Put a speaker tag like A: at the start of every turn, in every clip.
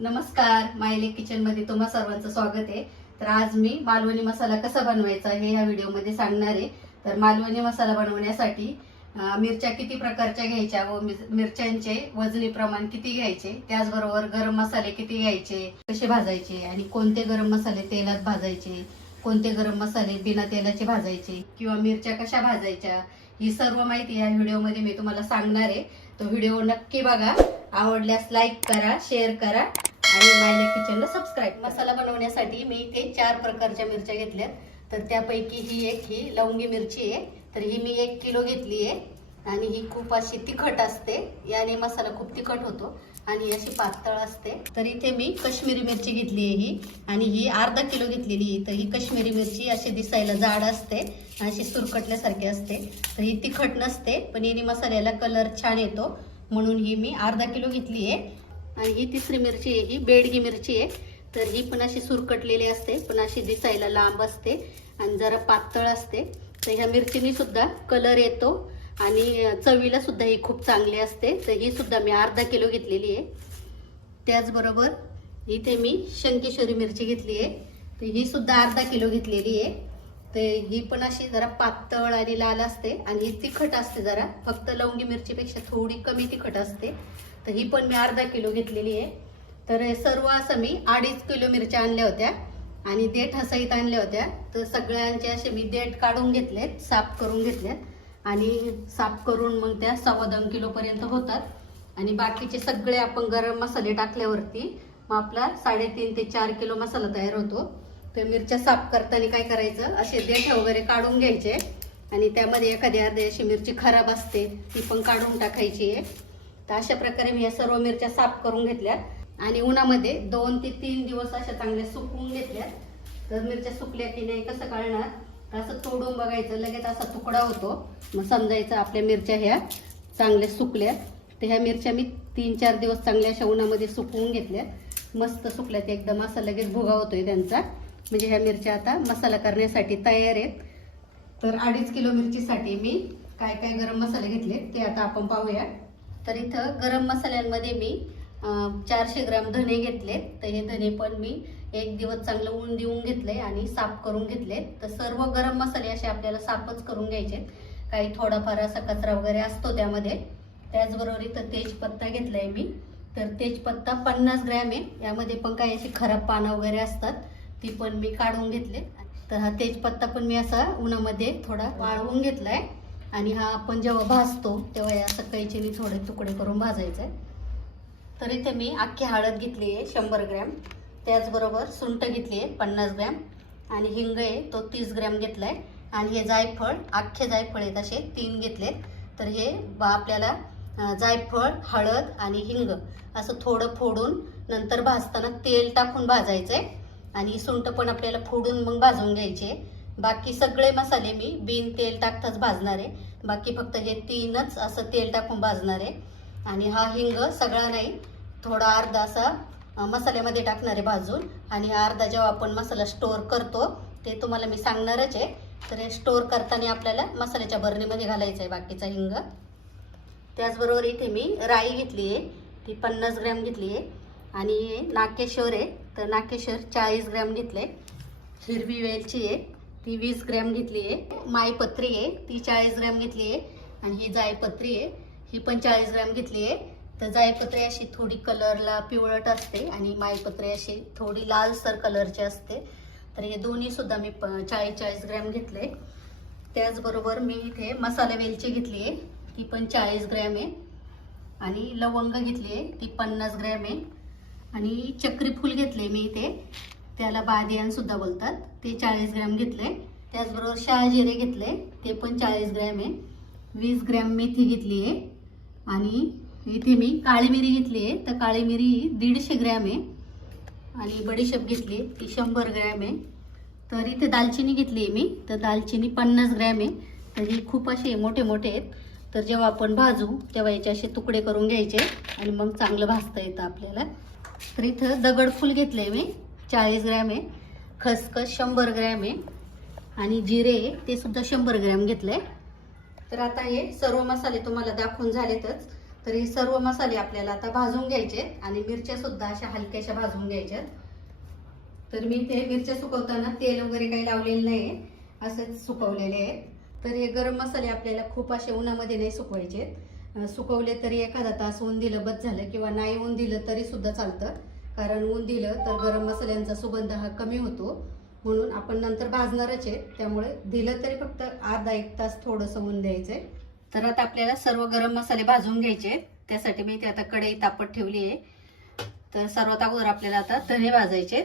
A: नमस्कार मायले किचनमध्ये तुम्हा सर्वांचं स्वागत आहे. तर आज मी मालवणी मसाला कसा बनवायचा हे या व्हिडिओमध्ये सांगणार आहे. तर मालवणी मसाला बनवण्यासाठी मिरच्या किती प्रकारच्या घ्यायच्या व मिरच्यांचे वजनी प्रमाण किती घ्यायचे त्याचबरोबर गरम मसाले किती घ्यायचे कसे भाजायचे आणि कोणते गरम मसाले तेलात भाजायचे कोणते गरम मसाले बिना तेलाचे भाजायचे किंवा मिरच्या कशा भाजायच्या ही सर्व माहिती या व्हिडिओमध्ये मी तुम्हाला सांगणार आहे. तो व्हिडिओ नक्की बघा. आवडल्यास लाईक करा शेअर करा आणि मायले किचनला सबस्क्राईब मसाला बनवण्यासाठी मी इथे चार प्रकारच्या मिरच्या घेतल्यात. तर त्यापैकी ही एक ही लवंगी मिरची आहे. तर ही मी एक किलो घेतली आहे. आणि ही खूप अशी तिखट असते. याने मसाला खूप तिखट होतो आणि अशी पातळ असते. तर इथे मी कश्मीरी मिरची घेतली आहे ही आणि ही अर्धा किलो घेतलेली आहे. तर ही कश्मीरी मिरची अशी दिसायला जाड असते अशी सुरकटल्यासारखी असते. तर ही तिखट नसते पण याने मसाल्याला कलर छान येतो. म्हणून ही मी अर्धा किलो घेतली आहे. आणि ही तिसरी मिरची आहे ही बेडगी मिरची आहे. तर ही पण अशी सुरकटलेली असते पण अशी दिसायला लांब असते आणि जरा पातळ असते. तर ह्या मिरचीनी सुद्धा कलर येतो. आणि चवीला सुद्धा ही खूप चांगली असते. तर ही सुद्धा मी अर्धा किलो घेतलेली आहे. त्याचबरोबर इथे मी शंकेश्वरी मिरची घेतली आहे. तर ही सुद्धा अर्धा किलो घेतलेली आहे. तर ही पण अशी जरा पातळ आणि लाल असते आणि ही तिखट असते जरा. फक्त लवंगी मिरचीपेक्षा थोडी कमी तिखट असते. तर ही पण मी अर्धा किलो घेतलेली आहे. तर सर्व असं मी अडीच किलो मिरच्या आणल्या होत्या आणि देठ हसईत आणल्या होत्या. तर सगळ्यांचे असे मी देठ काढून घेतलेत साफ करून घेतल्यात आणि साफ करून मग त्या सव्वा दोन किलोपर्यंत होतात. आणि बाकीचे सगळे आपण गरम मसाले टाकल्यावरती मग आपला साडेतीन ते चार किलो मसाला तयार होतो. तर मिरच्या साफ करताना काय करायचं असे देठ वगैरे काढून घ्यायचे. आणि त्यामध्ये एखादी अर्धी अशी मिरची खराब असते ती पण काढून टाकायची. आहे तर अशा प्रकारे मी या सर्व मिरच्या साफ करून घेतल्या आणि उन्हामध्ये दोन ते तीन दिवस अशा चांगल्या सुकवून घेतल्या तर मिरच्या सुकल्या की नाही कसं कळणार? असं तोडून बघायचं लगेच असा तुकडा होतो. मग समजायचं आपल्या मिरच्या ह्या चांगल्या सुकल्या. तर ह्या मिरच्या मी तीन चार दिवस चांगल्या अशा उन्हामध्ये सुकवून घेतल्या. मस्त सुकल्यात एकदम असा लगेच भुगा होतोय त्यांचा. म्हणजे ह्या मिरच्या आता मसाला करण्यासाठी तयार आहेत. तर अडीच किलो मिरचीसाठी मी काय काय गरम मसाले घेतले ते आता आपण पाहूया. तर इथं गरम मसाल्यांमध्ये मी चारशे ग्राम धने घेतले. तर हे धने पण मी एक दिवस चांगलं ऊन देऊन घेतले आणि साफ करून घेतले तर सर्व गरम मसाले असे आपल्याला साफच करून घ्यायचे काही थोडाफार असा कचरा वगैरे असतो त्यामध्ये. त्याचबरोबर इथं तेजपत्ता घेतलाय मी. तर तेजपत्ता पन्नास ग्रॅम आहे. यामध्ये पण काही अशी खराब पानं वगैरे असतात. ती पण मी काढून घेतले. तर हा तेजपत्ता पण मी असा उन्हामध्ये थोडा वाळवून घेतलाय. आणि हा आपण जेव्हा भाजतो तेव्हा या सकाळीचे मी थोडे तुकडे करून भाजायचे. आहे तर इथे मी अख्खी हळद घेतली आहे शंभर ग्रॅम. त्याचबरोबर सुंट घेतली आहे पन्नास ग्रॅम. आणि हिंग आहे तो तीस ग्रॅम घेतला आहे आणि हे जायफळ अख्खे जायफळ आहेत असे तीन घेतले तर हे बा- आपल्याला जायफळ हळद आणि हिंग असं थोडं फोडून नंतर भाजताना तेल टाकून भाजायचंय. आणि सुंट पण आपल्याला फोडून मग भाजून घ्यायचे. बाकी सगळे मसाले मी बिन तेल टाकताच भाजणार आहे. बाकी फक्त हे तीनच असं तेल टाकून भाजणार आहे. आणि हा हिंग सगळा नाही थोडा अर्धा असा मसाल्यामध्ये टाकणार आहे भाजून. आणि अर्धा जेव्हा आपण मसाला स्टोअर करतो ते तुम्हाला मी सांगणारच आहे. तर हे स्टोअर करताना आपल्याला मसाल्याच्या बरणीमध्ये घालायचं आहे बाकीचा हिंग. त्याचबरोबर इथे मी राई घेतली आहे. ती पन्नास ग्रॅम घेतली आहे. आणि नाकेश्वर आहे. तर नाकेश्वर चाळीस ग्रॅम घेतले. हिरवी वेलची आहे. ती वीस ग्रॅम घेतली आहे. मायपत्री आहे. ती चाळीस ग्रॅम घेतली आहे. आणि ही जायपत्री आहे. ही पण चाळीस ग्रॅम घेतली आहे. तर जायपत्री अशी थोडी कलरला पिवळट असते आणि मायपत्री अशी थोडी लालसर कलरची असते. तर हे दोन्ही सुद्धा मी प चाळीस चाळीस ग्रॅम घेतले. त्याचबरोबर मी इथे मसाला वेलची घेतली आहे. ती पण चाळीस ग्रॅम आहे. आणि लवंग घेतली आहे. ती पन्नास ग्रॅम आहे. आणि चक्री फूल घेतले मी इथे. त्याला बादियानसुद्धा बोलतात. ते चाळीस ग्रॅम घेतले. त्याचबरोबर शहाजिरे घेतले. ते पण चाळीस ग्रॅम आहे. वीस ग्रॅम मेथी घेतली आहे. आणि इथे मी काळी मिरी घेतली आहे. तर काळी मिरी दीडशे ग्रॅम आहे. आणि बडीशेप घेतली आहे. ती शंभर ग्रॅम आहे. तर इथे दालचिनी घेतली आहे मी. तर दालचिनी पन्नास ग्रॅम आहे. तर ही खूप असे मोठे मोठे आहेत. तर जेव्हा आपण भाजू तेव्हा याचे असे तुकडे करून घ्यायचे. आणि मग चांगलं भाजता येतं आपल्याला. तर इथं दगडफूल घेतलं आहे मी. चाळीस ग्रॅम आहे. खसखस शंभर ग्रॅम आहे. आणि जिरे ते सुद्धा शंभर ग्रॅम घेतलं. आहे तर आता हे सर्व मसाले तुम्हाला दाखवून झालेतच. तर हे सर्व मसाले आपल्याला आता भाजून घ्यायचे आणि मिरच्या सुद्धा अशा हलक्याशा भाजून घ्यायच्या तर मी ते मिरच्या सुकवताना तेल वगैरे काही लावलेलं नाही असेच सुकवलेले आहेत. तर हे गरम मसाले आपल्याला खूप असे उन्हामध्ये नाही सुकवायचे सुकवले तरी एखादा तास ऊन दिलं बस झालं किंवा नाही ऊन दिलं तरी सुद्धा चालतं. कारण ऊन दिलं तर गरम मसाल्यांचा सुगंध हा कमी होतो. म्हणून आपण नंतर भाजणारच आहे. त्यामुळे दिलं तरी फक्त अर्धा एक तास थोडंसं ऊन द्यायचं आहे तर आता आपल्याला सर्व गरम मसाले भाजून घ्यायचे त्यासाठी मी ते आता कढई तापत ठेवली आहे. तर सर्वात अगोदर आपल्याला आता धने भाजायचे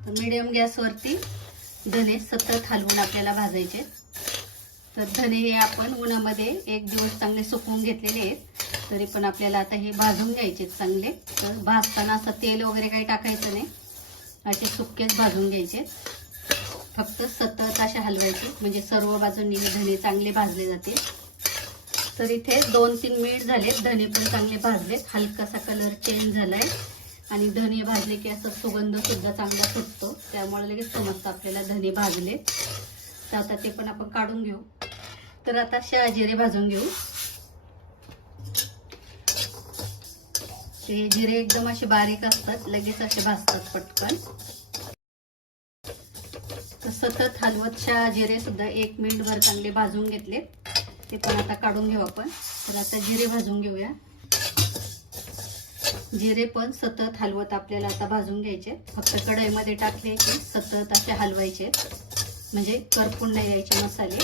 A: तर मीडियम गॅसवरती धने सतत हलवून आपल्याला भाजायचे तर धने हे आपण उन्हामध्ये एक दिवस चांगले सुकवून घेतलेले आहेत. तरी पण आपल्याला आता हे भाजून घ्यायचे चांगले. तर भाजताना असं तेल वगैरे काही टाकायचं नाही. असे सुक्केच भाजून घ्यायचे फक्त सतत असे हलवायचे. म्हणजे सर्व बाजूंनी धने चांगले भाजले जातील तर इथे दोन तीन मिनिट झाले धने पण चांगले भाजलेत. हलकासा कलर चेंज झालाय. आणि धने भाजले की असं सुगंध सुद्धा चांगला सुटतो त्यामुळे लगेच समजतं आपल्याला धने भाजले. तर आता ते पण आपण काढून घेऊ. तर आता शहाजिरे भाजून घेऊ. ते जिरे एकदम असे बारीक असतात. लगेच असे भाजतात पटकन. सतत हलवतच्या जिरे सुद्धा एक मिनिटभर चांगले भाजून घेतले. ते पण आता काढून घेऊ आपण. तर आता जिरे भाजून घेऊया. जिरे पण सतत हलवत आपल्याला आता भाजून घ्यायचे. फक्त कढईमध्ये टाकले की सतत असे हलवायचे. म्हणजे करपून नाही द्यायचे मसाले.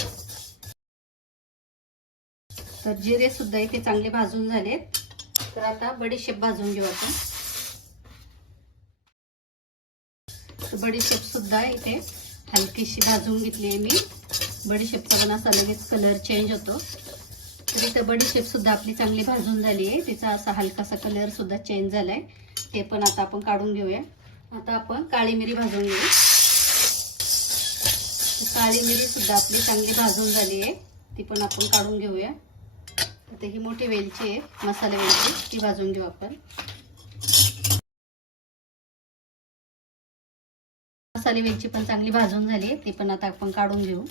A: तर जिरे सुद्धा इथे चांगले भाजून झालेत तर आता बडीशेप भाजून घेऊ आपण. बडीशेप सुद्धा इथे हलकीशी भाजून घेतली आहे मी. बडीशेपचा पण असा लगेच कलर चेंज होतो. तर इथं आपली चांगली भाजून झाली आहे. तिचा असा हलकासा कलरसुद्धा चेंज झाला आहे ते पण आता आपण काढून घेऊया. आता आपण काळी मिरी भाजून घेऊ. काळी मिरीसुद्धा आपली चांगली भाजून झाली आहे. ती पण आपण काढून घेऊया. आता ही मोठी वेलची आहे मसाले वेलची. ती भाजून घेऊ आपण. मसाले वेलची पण चांगली भाजून झाली. ते पण आता आपण काढून घेऊ.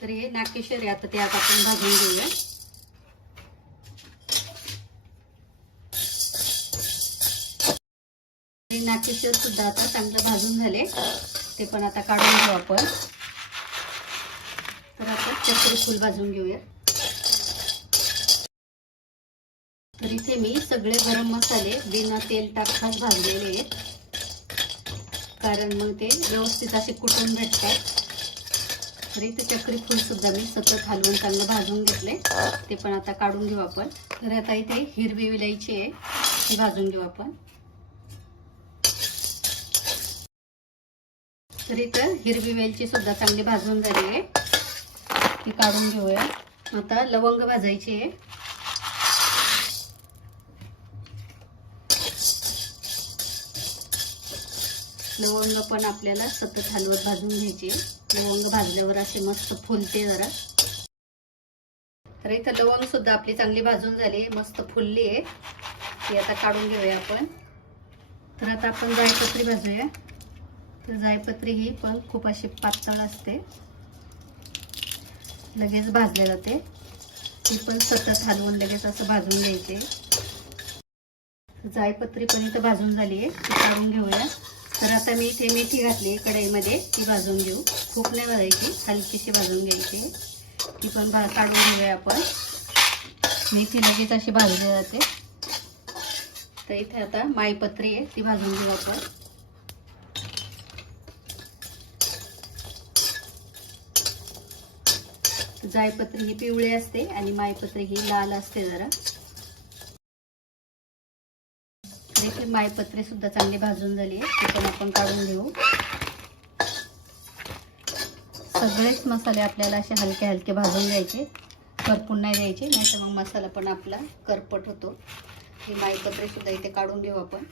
A: तर हे नाकेश्वर आहे आता ते आता आपण भाजून घेऊया. नाकेश्वर सुद्धा आता चांगलं भाजून झाले. ते पण आता काढून घेऊ आपण. तर आपण चक्री फुल भाजून घेऊया. तर इथे मी सगळे गरम मसाले बिना तेल टाकताच भाजलेले आहेत. कारण मग ते व्यवस्थित असे कुटून भेटतात. तर इथे चक्री फुल सुद्धा मी सतत हलवून चांगलं भाजून घेतले. ते पण आता काढून घेऊ आपण. तर आता इथे हिरवी विलायची आहे. ती भाजून घेऊ आपण. तर इथं हिरवी वेलची सुद्धा चांगली भाजून झाली आहे. ती काढून घेऊया. आता लवंग भाजायची आहे. लवंग पण आपल्याला सतत हलवत भाजून घ्यायची. लवंग भाजल्यावर असे मस्त फुलते जरा. तर इथं लवंग सुद्धा आपली चांगली भाजून झाली मस्त फुलली आहे. ती आता काढून घेऊया आपण. तर आता आपण जायपत्री भाजूया. तर जायपत्री ही पण खूप अशी पातळ असते. लगेच भाजले जाते. ती पण सतत हलवून लगेच असं भाजून घ्यायचे. जायपत्री पण इथं भाजून झाली आहे. ती काढून घेऊया. तर आता मी इथे मेथी घातली कढईमध्ये. ती भाजून घेऊ. खूप नाही भाजायची हलकीशी भाजून घ्यायची. ती पण भा काढून घेऊया आपण. मेथी लगेच अशी भाजली जाते. तर इथे आता मायपत्री आहे ती भाजून घेऊ आपण. जायपत्री ही पिवळी असते आणि मायपत्री ही लाल असते जरा. मायपत्रे सुद्धा चांगली भाजून झाली आहे ती पण आपण काढून घेऊ. सगळेच मसाले आपल्याला असे हलके हलके भाजून घ्यायचे. करपून नाही द्यायचे नाही तर मग मसाला पण आपला करपट होतो. ही मायपत्रे सुद्धा इथे काढून घेऊ आपण.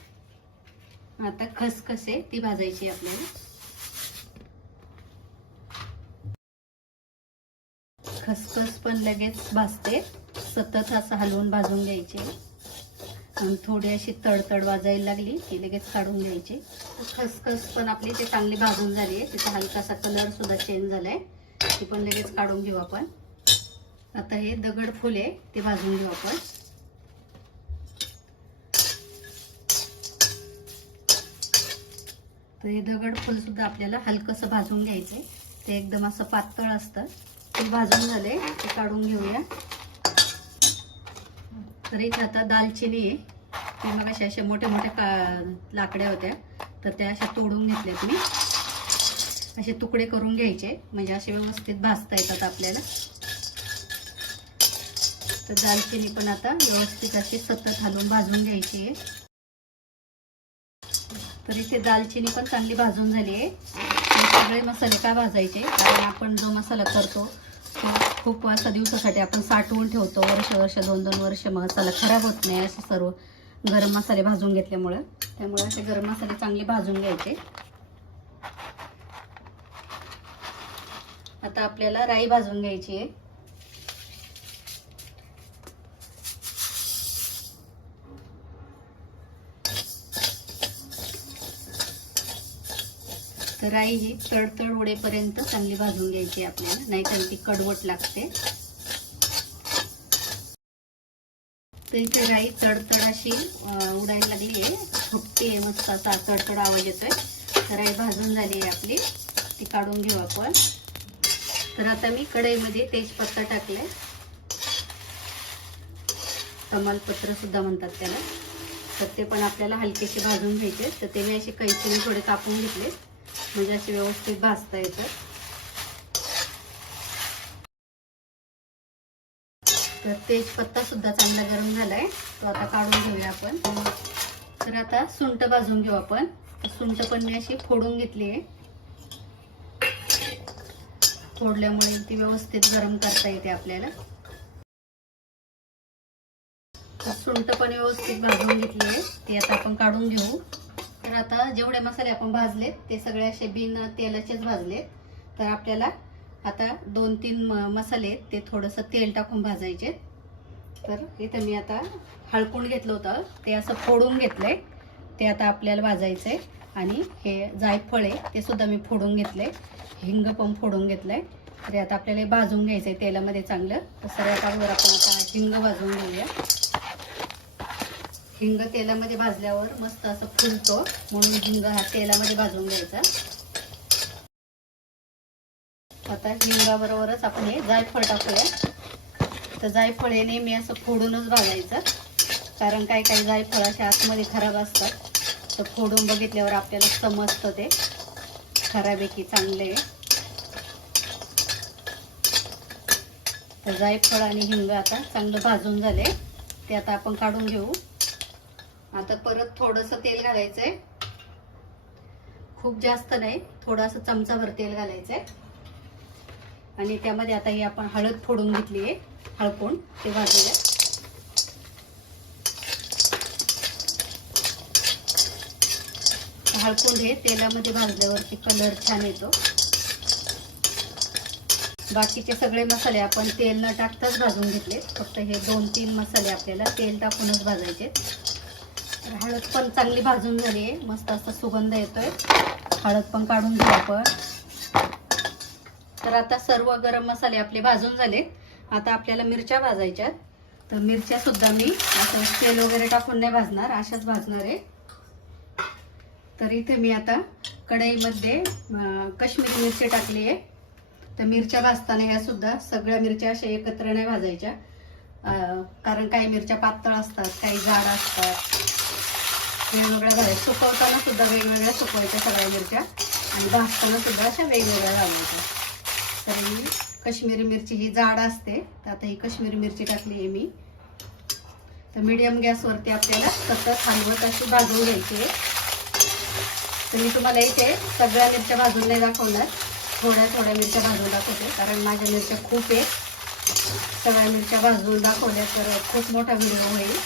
A: आता खसखस आहे ती भाजायची आपल्याला. खसखस पण लगेच भाजते. सतत असं हलवून भाजून घ्यायचे. आणि थोडी अशी तडतड वाजायला लागली की लगेच काढून घ्यायची. खसखस पण आपली ते चांगली भाजून झाली आहे. तिचा हलकासा कलर सुद्धा चेंज झालाय. ती पण लगेच काढून घेऊ आपण. आता हे दगड फुल आहे ते भाजून घेऊ आपण. तर हे दगड फुल सुद्धा आपल्याला हलकंसं भाजून घ्यायचंय. ते एकदम असं पातळ असतं. ते भाजून झाले ते काढून घेऊया. तर एक आता दालचिनी आहे. ते मग अशा अशा मोठ्या मोठ्या का लाकड्या होत्या. तर त्या अशा तोडून घेतल्यात मी. असे तुकडे करून घ्यायचे. म्हणजे असे व्यवस्थित भाजता येतात आपल्याला. तर दालचिनी पण आता व्यवस्थित अशी सतत हलवून भाजून घ्यायची आहे. तर इथे दालचिनी पण चांगली भाजून झाली आहे. सगळे मसाले का भाजायचे? कारण आपण जो मसाला करतो खूप असा दिवसासाठी आपण साठवून ठेवतो. वर्ष वर्ष दोन दोन वर्ष मसाला खराब होत नाही असे सर्व गरम मसाले भाजून घेतल्यामुळं. त्यामुळे असे गरम मसाले चांगले भाजून घ्यायचे. आता आपल्याला राई भाजून घ्यायची आहे. राई ही तडतड उडेपर्यंत चांगली भाजून घ्यायची आपल्याला आपल्याला. नाहीतर ती कडवट लागते. तर इथे राई तडतड अशी उडायला लागली आहे. फुटते मस्त असा तडतड आवाज येतोय. तर राई भाजून झाली आहे आपली. ती काढून घेऊ आपण. तर आता मी कढईमध्ये तेजपत्ता टाकलाय. तमालपत्र सुद्धा म्हणतात त्याला. तर ते पण आपल्याला हलकेसे भाजून घ्यायचे तर ते मी असे कैचीने थोडे कापून घेतले म्हणजे असे व्यवस्थित भाजता येतात तर तेजपत्ता सुद्धा चांगला गरम झालाय. तो आता काढून घेऊया आपण. तर आता सुंट भाजून घेऊ आपण. सुंट पण मी अशी फोडून घेतली आहे. फोडल्यामुळे ती व्यवस्थित गरम करता येते आपल्याला. सुंट पण व्यवस्थित भाजून घेतली आहे. ती आता आपण काढून घेऊ. तर आता जेवढे मसाले आपण भाजलेत ते सगळे असे बिन तेलाचेच भाजलेत. तर आपल्याला आता दोन तीन म- मसाले ते थोडंसं तेल टाकून भाजायचे. तर इथं मी आता हळकून घेतलं होतं ते असं फोडून घेतलंय. ते आता आपल्याला भाजायचंय. आणि हे जायफळ आहे ते सुद्धा मी फोडून घेतलंय. हिंग पण फोडून घेतलंय. तरी आता आपल्याला हे भाजून घ्यायचंय तेलामध्ये चांगलं. तर सगळ्यात अगोदर आपण आता हिंग भाजून घेऊया. हिंग तेलामध्ये भाजल्यावर मस्त असं फुलतो. म्हणून हिंग हा तेलामध्ये भाजून घ्यायचा. आता हिंगाबरोबरच आपण हे जायफळ टाकूया. तर जायफळ हे नेहमी असं फोडूनच भाजायचं. कारण काही काही जायफळ असे आतमध्ये खराब असतात. तर फोडून बघितल्यावर आपल्याला समजतं ते. खराब आहे की चांगले. तर जायफळ आणि हिंग आता चांगलं भाजून झाले. ते आता आपण काढून घेऊ. आता परत थोडंसं तेल घालायचंय. खूप जास्त नाही थोडासा चमचाभर तेल घालायचंय. आणि त्यामध्ये आता ही आपण हळद फोडून घेतली आहे हळकून ते भाजूया. हळकून हे तेलामध्ये भाजल्यावरती कलर छान येतो. बाकीचे सगळे मसाले आपण तेल न टाकताच भाजून घेतले फक्त हे दोन तीन मसाले आपल्याला तेल टाकूनच भाजायचे हळद पण चांगली भाजून झाली आहे. मस्त असा सुगंध येतोय. हळद पण काढून घेऊ आपण. तर आता सर्व गरम मसाले आपले भाजून झाले. आता आपल्याला मिरच्या भाजायच्यात तर मिरच्या सुद्धा मी असं तेल वगैरे टाकून नाही भाजणार अशाच भाजणार आहे. तर इथे मी आता कढईमध्ये काश्मीरी मिरची टाकली आहे. तर मिरच्या भाजताना ह्या सुद्धा सगळ्या मिरच्या अशा एकत्र नाही भाजायच्या. कारण काही मिरच्या पातळ असतात काही जाड असतात. वेगवेगळ्या भाजायच्या सुकवताना सुद्धा वेगवेगळ्या सुकवायच्या सगळ्या मिरच्या. आणि भाजताना सुद्धा अशा वेगवेगळ्या घालायच्या तर ही काश्मीरी मिरची ही जाड असते. तर आता ही काश्मीरी मिरची टाकली आहे मी. तर मीडियम गॅसवरती आपल्याला सतत हलवत अशी भाजून घ्यायची आहे. तर मी तुम्हाला इथे सगळ्या मिरच्या भाजून नाही दाखवणार. थोड्या थोड्या मिरच्या भाजून दाखवते. कारण माझ्या मिरच्या खूप आहेत. सगळ्या मिरच्या भाजून दाखवल्या तर खूप मोठा व्हिडिओ होईल.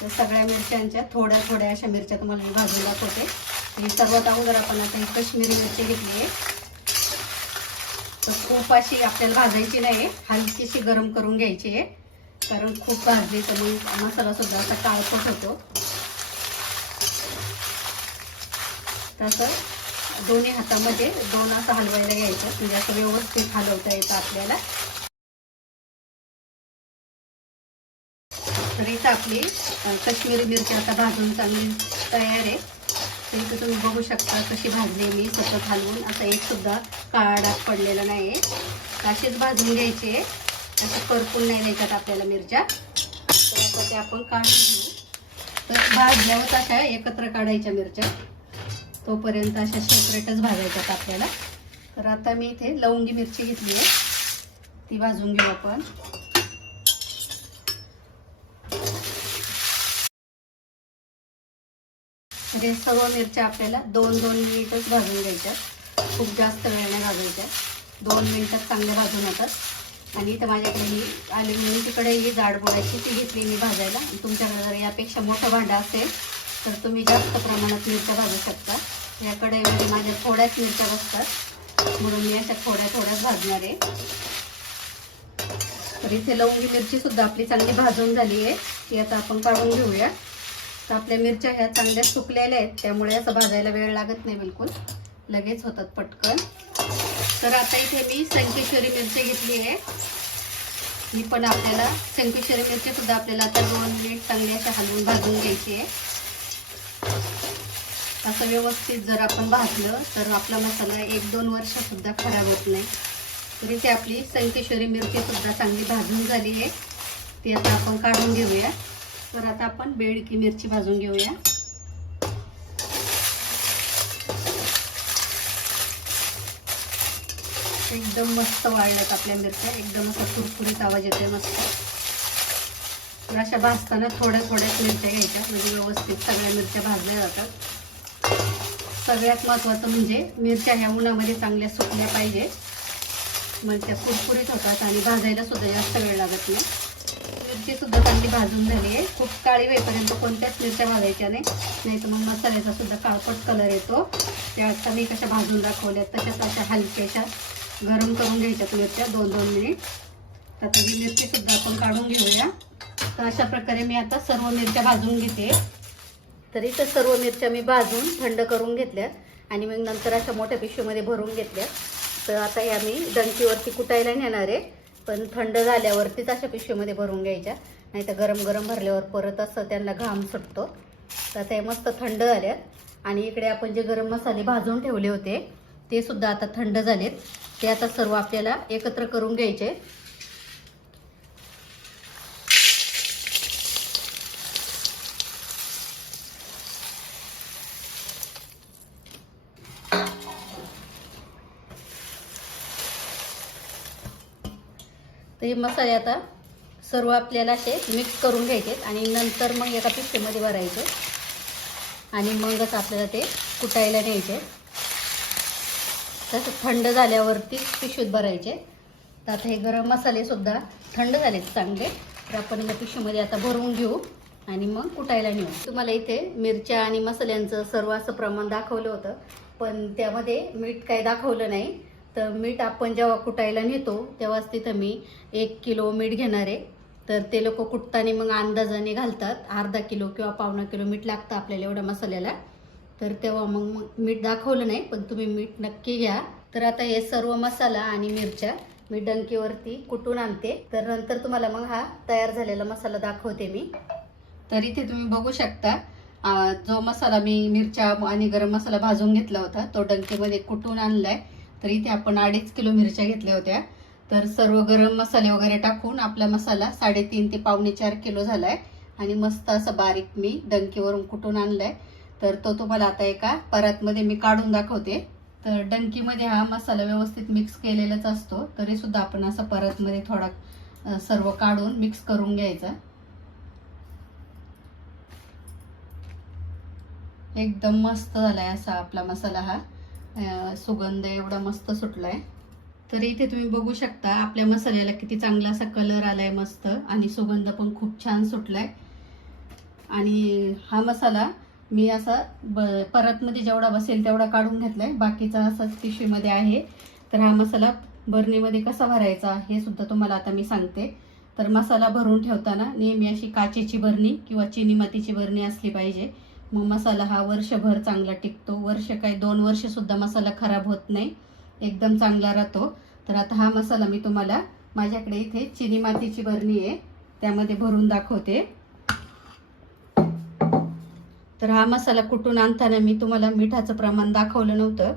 A: तर सगळ्या मिरच्यांच्या थोड्या थोड्या अशा मिरच्या तुम्हाला मी भाजून दाखवते. आणि सर्वात अगोदर आपण आता ही कश्मीरी मिरची घेतली आहे. तर खूप अशी आपल्याला भाजायची नाही हलकीशी गरम करून घ्यायची आहे. कारण खूप भाजली तर मग मसाला सुद्धा असा काळपट होतो. तसं दोन्ही हातामध्ये दोन असं हलवायला घ्यायचं म्हणजे असं व्यवस्थित हलवता येतं आपल्याला. आपली कश्मीरी मिरची आता भाजून चांगली तयार आहे. तर इथं तुम्ही बघू शकता कशी भाजली मी सतत हलवून असा एक सुद्धा काळा डाग पडलेला नाही आहे असेच भाजून घ्यायचे असं करपून नाही द्यायच्यात आपल्याला मिरच्या. तर आता ते आपण काढून घेऊ. तर भाजल्यावर अशा एकत्र काढायच्या मिरच्या. तोपर्यंत अशा सेपरेटच भाजायच्यात आपल्याला. तर आता मी इथे लवंगी मिरची घेतली आहे. ती भाजून घेऊ आपण. म्हणजे सर्व मिरच्या आपल्याला दोन दोन मिनिटच भाजून घ्यायच्या. खूप जास्त वेळ नाही भाजायच्या दोन मिनिटात चांगल्या भाजून होतात आणि इथं माझ्याकडे मी आली म्हणून तिकडे ही जाड बुडायची ती घेतली मी भाजायला. तुमच्याकडे जर यापेक्षा मोठं भांडं असेल तर तुम्ही जास्त प्रमाणात मिरच्या भाजू शकता. याकडे म्हणजे माझ्या थोड्याच मिरच्या बसतात. म्हणून मी अशा थोड्या थोड्याच भाजणार आहे. तर इथे लवंगी मिरची सुद्धा आपली चांगली भाजून झाली आहे. ती आता आपण काढून घेऊया. तर आपल्या मिरच्या ह्या चांगल्या सुकलेल्या आहेत त्यामुळे असं भाजायला वेळ लागत नाही बिलकुल. लगेच होतात पटकन. तर आता इथे मी संकेश्वरी मिरची घेतली आहे. ही पण आपल्याला संकेश्वरी मिरची सुद्धा आपल्याला आता दोन मिनिट चांगली अशा हलवून भाजून घ्यायची आहे. असं व्यवस्थित जर आपण भाजलं तर आपला मसाला एक दोन वर्ष सुद्धा खराब होत नाही. तर इथे आपली संकेश्वरी मिरची सुद्धा चांगली भाजून झाली आहे. ती आता आपण काढून घेऊया. तर आता आपण बेडकी मिरची भाजून घेऊया. एकदम मस्त वाळल्यात आपल्या मिरच्या. एकदम असा कुरकुरीत आवाज येते मस्त. तर अशा भाजताना थोड्या थोड्याच मिरच्या घ्यायच्या. म्हणजे व्यवस्थित सगळ्या मिरच्या भाजल्या जातात. सगळ्यात महत्त्वाचं म्हणजे मिरच्या ह्या उन्हामध्ये चांगल्या सुकल्या पाहिजे. मग त्या कुरकुरीत होतात आणि भाजायला सुद्धा जास्त वेळ लागत नाही. मिरची सुद्धा चांगली भाजून झाली आहे. खूप काळी वेळपर्यंत कोणत्याच मिरच्या भाजायच्या नाही. नाही तर मग मसाल्याचा सुद्धा काळपट कलर येतो. त्या आता मी कशा भाजून दाखवल्या तशाच अशा हलक्याशा गरम करून घ्यायच्यात मिरच्या दोन दोन मिनिट आता ही मिरची सुद्धा आपण काढून घेऊया. तर अशा प्रकारे मी आता सर्व मिरच्या भाजून घेते. तरी तर सर्व मिरच्या मी भाजून थंड करून घेतल्या आणि मग नंतर अशा मोठ्या पिशवीमध्ये भरून घेतल्या तर आता या मी डंकीवरती कुटायला नेणार आहे. पण थंड झाल्यावरतीच अशा पिशवीमध्ये भरून घ्यायच्या. नाही तर गरम गरम भरल्यावर परत असं त्यांना घाम सुटतो. तर आता हे मस्त थंड झाल्यात आणि इकडे आपण जे गरम मसाले भाजून ठेवले होते ते सुद्धा आता थंड झालेत. ते आता सर्व आपल्याला एकत्र करून घ्यायचे. तर हे मसाले आता सर्व आपल्याला असे मिक्स करून घ्यायचे आणि नंतर मग एका पिशवीमध्ये भरायचे आणि मगच आपल्याला ते कुटायला न्यायचे तसं थंड झाल्यावरती पिशवीत भरायचे तर आता हे गरम मसालेसुद्धा थंड झालेत चांगले. तर आपण या पिशवीमध्ये आता भरून घेऊ आणि मग कुटायला नेऊ. तुम्हाला इथे मिरच्या आणि मसाल्यांचं सर्व असं प्रमाण दाखवलं होतं पण त्यामध्ये मीठ काही दाखवलं नाही. तर मीठ आपण जेव्हा कुटायला नेतो तेव्हाच तिथं मी एक किलो मीठ घेणार आहे. तर ते लोक कुटताना मग अंदाजाने घालतात अर्धा किलो किंवा पावणा किलो मीठ लागतं आपल्याला एवढ्या मसाल्याला. तर तेव्हा मग मग मीठ दाखवलं नाही पण तुम्ही मीठ नक्की घ्या. तर आता हे सर्व मसाला आणि मिरच्या मी डंकीवरती कुटून आणते. तर नंतर तुम्हाला मग हा तयार झालेला मसाला दाखवते मी. तर इथे तुम्ही बघू शकता जो मसाला मी मिरच्या आणि गरम मसाला भाजून घेतला होता तो डंकीमध्ये कुटून आणलाय. तर इथे आपण अडीच किलो मिरच्या घेतल्या होत्या. तर सर्व गरम मसाले वगैरे टाकून आपला मसाला साडेतीन ते पावणे चार किलो झालाय. आणि मस्त असं बारीक मी डंकीवरून कुटून आणलाय. तर तो तुम्हाला आता एका परातमध्ये मी काढून दाखवते. तर डंकीमध्ये हा मसाला व्यवस्थित मिक्स केलेलाच असतो. तरी सुद्धा आपण असं परतमध्ये थोडा सर्व काढून मिक्स करून घ्यायचा. एकदम मस्त झालाय असा आपला मसाला हा. सुगंध एवढा मस्त सुटलाय. तर इथे तुम्ही बघू शकता आपल्या मसाल्याला किती चांगला असा कलर आलाय मस्त आणि सुगंध पण खूप छान सुटलाय. आणि हा मसाला मी असा ब परतमध्ये जेवढा बसेल तेवढा काढून घेतलाय. बाकीचा असाच पिशवीमध्ये आहे. तर हा मसाला बरणीमध्ये कसा भरायचा हे सुद्धा तुम्हाला आता मी सांगते. तर मसाला भरून ठेवताना नेहमी अशी काचेची बरणी किंवा चिनी मातीची बरणी असली पाहिजे. मग मसाला हा वर्षभर चांगला टिकतो. वर्ष काय दोन वर्ष सुद्धा मसाला खराब होत नाही. एकदम चांगला राहतो. तर आता हा मसाला मी तुम्हाला माझ्याकडे इथे चिनी मातीची बरणी आहे त्यामध्ये भरून दाखवते. तर हा मसाला कुटून आणताना मी तुम्हाला मिठाचं प्रमाण दाखवलं नव्हतं.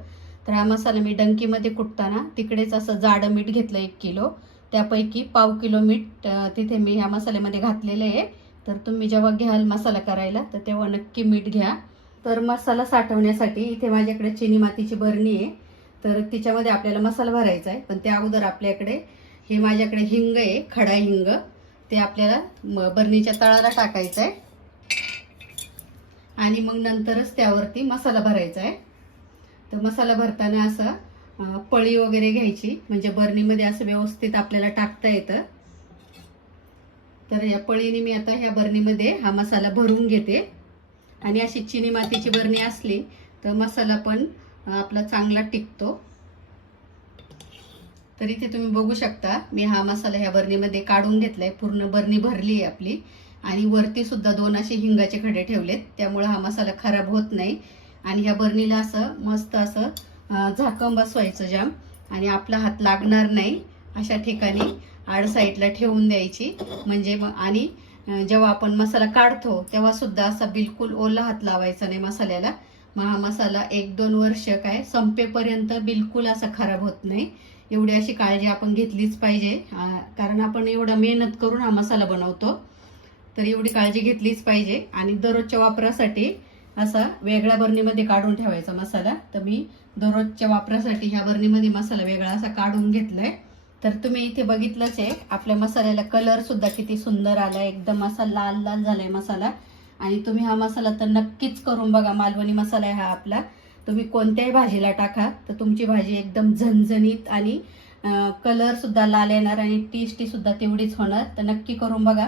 A: तर हा मसाला मी डंकीमध्ये कुटताना तिकडेच असं जाडं मीठ घेतलं एक किलो. त्यापैकी पाव किलो मीठ तिथे मी ह्या मसाल्यामध्ये घातलेलं आहे. तर तुम्ही जेव्हा घ्याल मसाला करायला तर तेव्हा नक्की मीठ घ्या. तर मसाला साठवण्यासाठी इथे माझ्याकडे चिनी मातीची बरणी आहे. तर तिच्यामध्ये आपल्याला मसाला भरायचा आहे. पण त्या अगोदर आपल्याकडे हे माझ्याकडे हिंग आहे खडा हिंग. ते आपल्याला म- बरणीच्या तळाला टाकायचं आहे. आणि मग नंतरच त्यावरती मसाला भरायचा आहे. तर मसाला भरताना असं पळी वगैरे घ्यायची. म्हणजे बरणीमध्ये असं व्यवस्थित आपल्याला टाकता येतं. तर या पळीने मी आता ह्या बरणीमध्ये हा मसाला भरून घेते. आणि अशी चिनी मातीची बरणी असली तर मसाला पण आपला चांगला टिकतो. तर इथे तुम्ही बघू शकता मी हा मसाला ह्या बरणीमध्ये काढून घेतलाय. पूर्ण बरणी भरली आहे आपली. आणि वरती सुद्धा दोन असे हिंगाचे खडे ठेवलेत. त्यामुळे हा मसाला खराब होत नाही. आणि ह्या बरणीला असं मस्त असं अं, झाकण बसवायचं जाम. आणि आपला हात लागणार नाही. अशा ठिकाणी आड साईडला ठेवून द्यायची. म्हणजे मग आणि जेव्हा आपण मसाला काढतो तेव्हा सुद्धा असा बिलकुल ओला हात लावायचा नाही मसाल्याला. मग हा मसाला एक दोन वर्ष काय संपेपर्यंत बिलकुल असा खराब होत नाही. एवढी अशी काळजी आपण घेतलीच पाहिजे. कारण आपण एवढा मेहनत करून हा मसाला बनवतो तर एवढी काळजी घेतलीच पाहिजे. आणि दररोजच्या वापरासाठी असा वेगळ्या बरणीमध्ये काढून ठेवायचा मसाला. तर मी दररोजच्या वापरासाठी ह्या बरणीमध्ये मसाला वेगळा असा काढून घेतलाय. तर तुम्ही इथे बघितलंच आहे. आपल्या मसाल्याला कलर सुद्धा किती सुंदर आलाय. एकदम असा लाल लाल झालाय मसाला. आणि तुम्ही हा मसाला तर नक्कीच करून बघा. मालवणी मसाला आहे हा आपला. तुम्ही कोणत्याही भाजीला टाका. तर तुमची भाजी एकदम झणझणीत आणि कलर सुद्धा लाल येणार आणि टेस्टी सुद्धा तेवढीच होणार. तर नक्की करून बघा.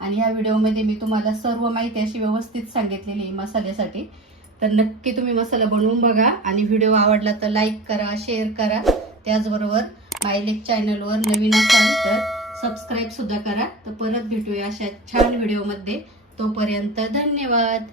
A: आणि ह्या व्हिडिओमध्ये मी तुम्हाला सर्व माहिती अशी व्यवस्थित सांगितलेली मसाल्यासाठी. तर नक्की तुम्ही मसाला बनवून बघा. आणि व्हिडिओ आवडला तर लाईक करा शेअर करा. त्याचबरोबर मायलेक चॅनलवर नवीन असाल तर सबस्क्राईब सुद्धा करा. तर परत भेटूया अशा छान व्हिडिओमध्ये तोपर्यंत धन्यवाद.